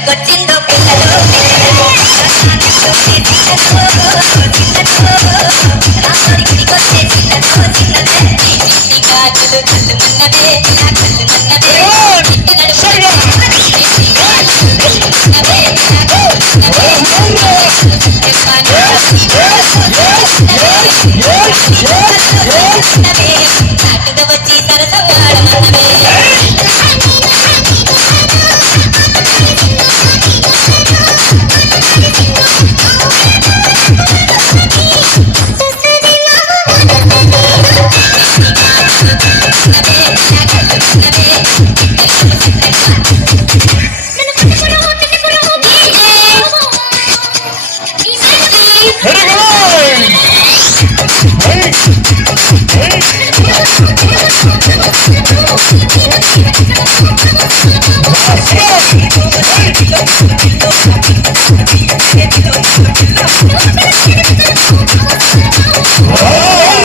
కొట్టిందో పిల్లలు రాముడి గుడికొచ్చే చిన్నదో చిన్నదే గాజులు కళ్ళు మన్నదే నా కళ్ళు మన్నదే